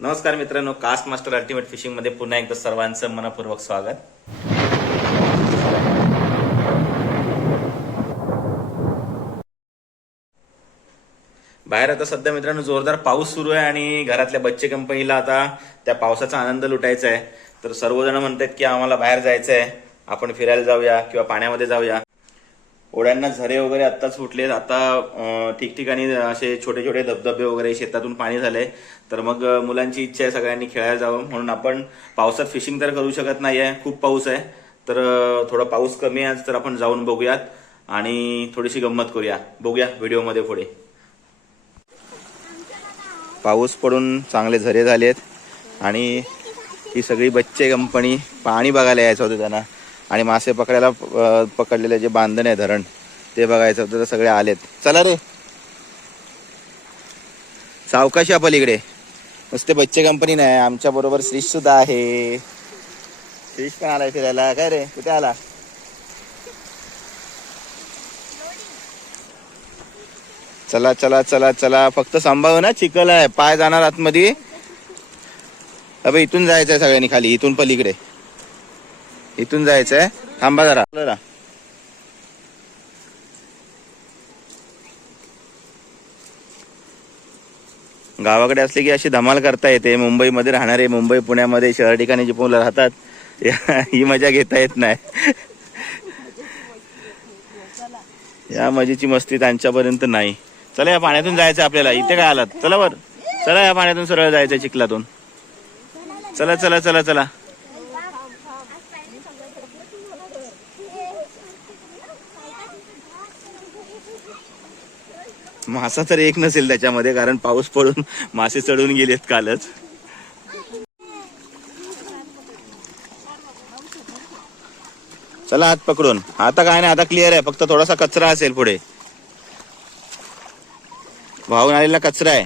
नमस्कार मित्रांनो caste master ultimate फिशिंगमध्ये पुन्हा एकदा सर्वांचं मनपूर्वक स्वागत. बाहेर आता सध्या मित्रांनो जोरदार पाऊस सुरू आहे आणि घरातल्या बच्चे कंपनीला आता त्या पावसाचा आनंद लुटायचा आहे. तर सर्वजण म्हणतात की आम्हाला बाहेर जायचं आहे आपण फिरायला जाऊया किंवा पाण्यामध्ये जाऊया. ओढ्यांना झरे वगैरे आत्ताच फुटलेत. आता ठिकठिकाणी असे छोटे छोटे धबधबे वगैरे शेतातून पाणी झाले. तर मग मुलांची इच्छा आहे सगळ्यांनी खेळायला जावं. म्हणून आपण पावसात फिशिंग तर करू शकत नाही आहे खूप पाऊस आहे. तर थोडा पाऊस कमी आहे आज तर आपण जाऊन बघूयात. आणि थोडीशी गंमत करूया. बघूया व्हिडिओमध्ये पुढे. पाऊस पडून चांगले झरे झालेत. आणि ही सगळी बच्चे कंपनी पाणी बघायला यायचं होतं त्यांना. आणि मासे पकडायला पकडलेले जे बांधण आहे धरण ते बघायचं होतं तर सगळे आलेत. चला रे. सावकाशी या पलीकडे. नुसते बच्चे कंपनी नाही आमच्या बरोबर श्रीश सुद्धा आहे. श्रीश पण आलाय फिरायला. काय रे कुठे आला? चला चला चला चला. फक्त सांभाळू ना चिखल आहे. पाय जाणार आतमध्ये. अबे इथून जायचंय सगळ्यांनी खाली इथून पलीकडे. इथून जायचंय. थांबा जरा. जरा. गावाकडे असले की अशी धमाल करता येते. मुंबईमध्ये राहणारे मुंबई पुण्यामध्ये शहर ठिकाणी जे मुलं राहतात ही मजा घेता येत नाही. या मजेची मस्ती त्यांच्यापर्यंत नाही. चला या पाण्यातून जायचं आपल्याला. इथे काय आलात? चला वर चला या पाण्यातून सरळ जायचं चिखलातून. चला चला चला चला. मासा तर एक नसेल त्याच्यामध्ये कारण पाऊस पडून मासे चढून गेलेत कालच. चला हात पकडून. आता काय नाही आता क्लिअर आहे. फक्त थोडासा कचरा असेल पुढे. वाहून आलेला कचरा आहे.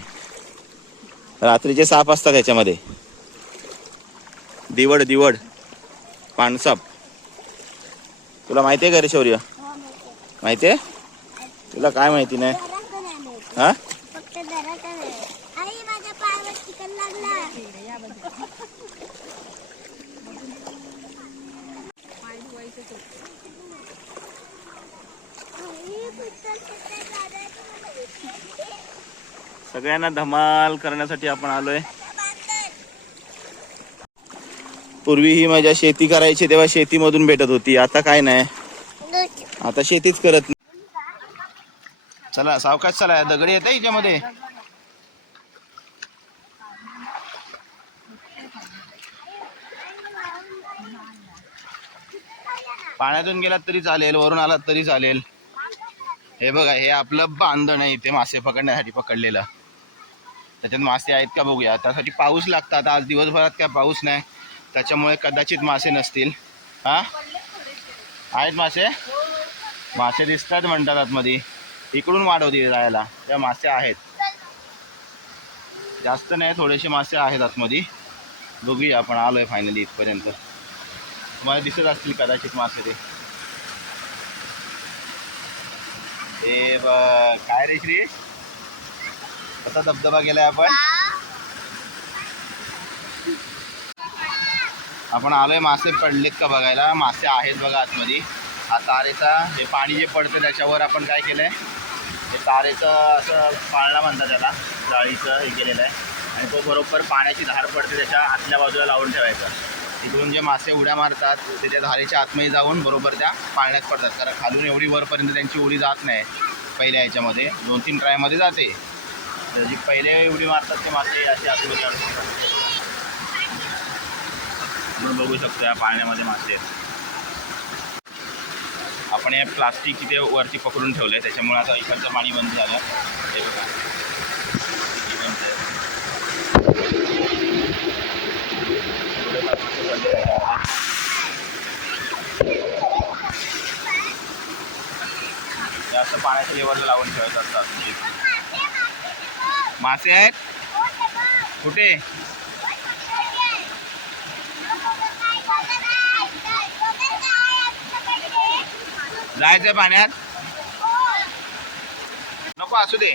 रात्रीचे साप असतात त्याच्यामध्ये. दिवड दिवड. पाणसाप तुला माहिती आहे का रे शौर्य? माहिती आहे? तुला काय माहिती नाही? हा? फक्त जरा कमी आई माझ्या पायावर चिकन लागला. सगळ्यांना धमाल करण्यासाठी आपण आलोय. पूर्वी ही माझ्या शेती करायची तेव्हा शेतीमधून भेटत होती. आता काय नाही. आता शेतीच करत नाही. चला सावकाश चला दगडी येते हिच्यामध्ये. पाण्यातून गेलात तरी चालेल वरून आलात तरी चालेल. हे बघा हे आपलं बांधण आहे इथे मासे पकडण्यासाठी पकडलेलं. त्याच्यात मासे आहेत का बघूया. त्यासाठी पाऊस लागतात आज दिवसभरात काय पाऊस नाही. त्याच्यामुळे कदाचित मासे नसतील. हा? आहेत मासे? मासे दिसतात म्हणतात आतमध्ये. इकडून वाढवते जायला. त्या मासे आहेत. जास्त नाही थोडेसे मासे आहेत आतमध्ये. बघूया आपण आलोय फायनली इथपर्यंत. तुम्हाला दिसत असतील कदाचित मासे ते. हे काय रे श्री? कसा धबधबा गेलाय आपण? आपण आलोय मासे पडलेत का बघायला? मासे आहेत बघा आतमध्ये. हा तारेचा हे पाणी जे पडतं त्याच्यावर आपण काय केलंय? हे तारेचं असं पाळणा म्हणतात त्याला. जाळीचं हे केलेलं आहे. आणि तो बरोबर पाण्याची धार पडते त्याच्या आतल्या बाजूला लावून ठेवायचा. तिकडून जे मासे उड्या मारतात ते त्या धारेच्या आतमध्ये जाऊन बरोबर त्या पाळण्यात पडतात. कारण खालून एवढी वरपर्यंत त्यांची उडी जात नाही. पहिल्या ह्याच्यामध्ये दोन तीन ट्रायमध्ये जाते. तर जी पहिले उडी मारतात ते मासे असे आतमध्ये आपण बघू शकतो या पाळण्यामध्ये मासे. आपण हे प्लास्टिक तिथे वरती पकडून ठेवलं आहे त्याच्यामुळे आता इकडचं पाणी बंद झालं. हे बघा. जास्त पाण्याच्या लेवलला लावून ठेवायचं असतात. मासे आहेत? कुठे? जायचंय पाण्यात. नको असू दे.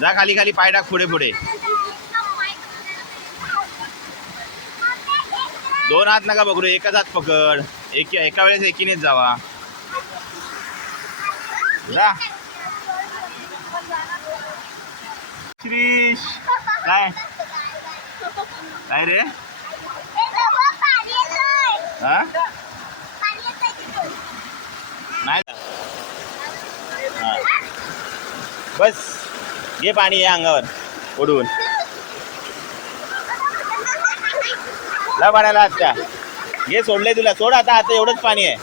जा खाली खाली पाय टाक पुढे पुढे. दोन हात नका बघू एकच हात पकड. एक एका वेळेस एकीनेच जावा. जा. श्रीश काय? काय रे? हा नाही. हा. बस. घे पाणी या अंगावर. उडवून जा पाण्याला आत्या घे सोडले तुला. सोड आता. आता एवढंच पाणी आहे.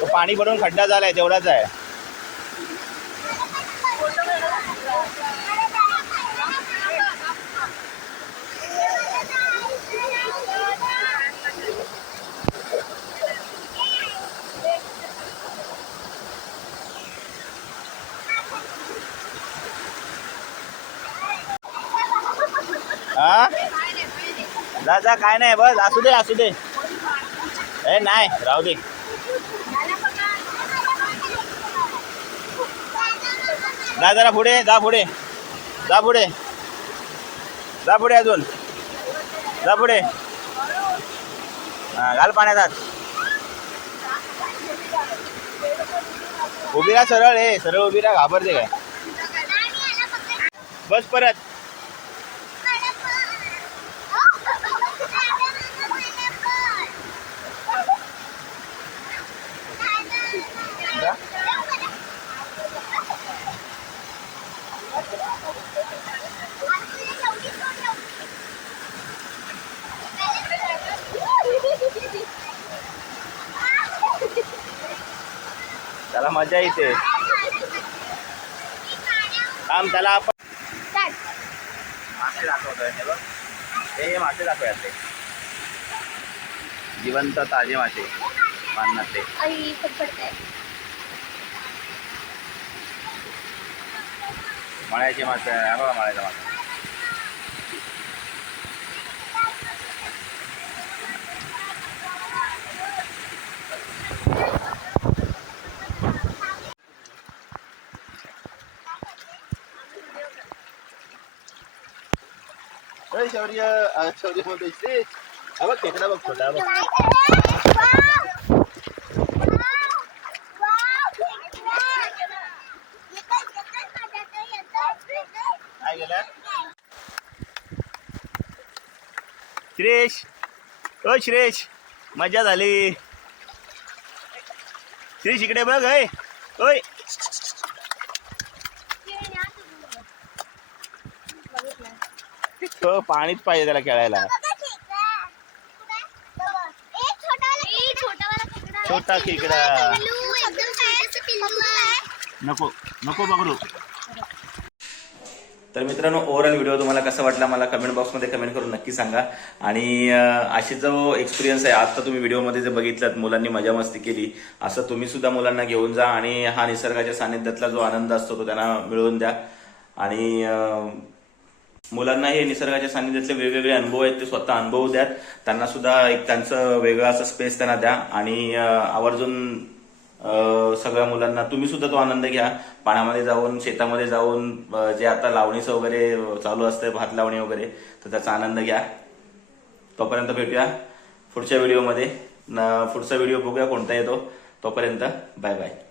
तो पाणी पडून खड्डा झालाय तेवढाच आहे हा जा जा काय नाही बस असू दे असू दे. ए नाही राहू दे. जा जरा पुढे जा पुढे. जा पुढे. जा पुढे अजून. जा पुढे. घाल पाण्यात आत. उभी राहा सरळ ए सरळ उभी राहा घाबरते काय? बस परत. मजा येते. थांब त्याला आपण मासे दाखवतोय हे बघ. हे मासे दाखवूयात ते. जिवंत ताजे मासे. पाण्यातले मळ्याचे मासे आहे बघा मळ्याचा मासा. शौर्य अ, शौर्य बोलतोय श्री हा बघ खेकडा बघ छोटा बघ काय गेला श्रेश ओ श्रेश मजा झाली. श्रेश इकडे बघ होय ओय पाणीच पाहिजे त्याला खेळायला. छोटा खेकडा. नको नको बघू तर मित्रांनो ओव्हरऑल व्हिडिओ तुम्हाला कसा वाटला मला कमेंट बॉक्समध्ये कमेंट करून नक्की सांगा. आणि अशी जो एक्सपिरियन्स आहे आता तुम्ही व्हिडिओमध्ये जे बघितलात मुलांनी मजा मस्ती केली असं तुम्ही सुद्धा मुलांना घेऊन जा आणि हा निसर्गाच्या सानिध्यातला जो आनंद असतो तो त्यांना मिळवून द्या. आणि मुलांना हे निसर्गाच्या सानिध्यातले वेगवेगळे अनुभव आहेत ते स्वतः अनुभव द्यात. त्यांना सुद्धा एक त्यांचं वेगळं असं स्पेस त्यांना द्या. आणि आवर्जून सगळ्या मुलांना तुम्ही सुद्धा तो आनंद घ्या. पाण्यामध्ये जाऊन शेतामध्ये जाऊन जे आता लावणीचं वगैरे चालू असतं भात लावणी वगैरे तर त्याचा आनंद घ्या. तोपर्यंत भेटूया पुढच्या व्हिडिओमध्ये. न- पुढचा व्हिडिओ बघूया कोणता येतो. तोपर्यंत बाय बाय.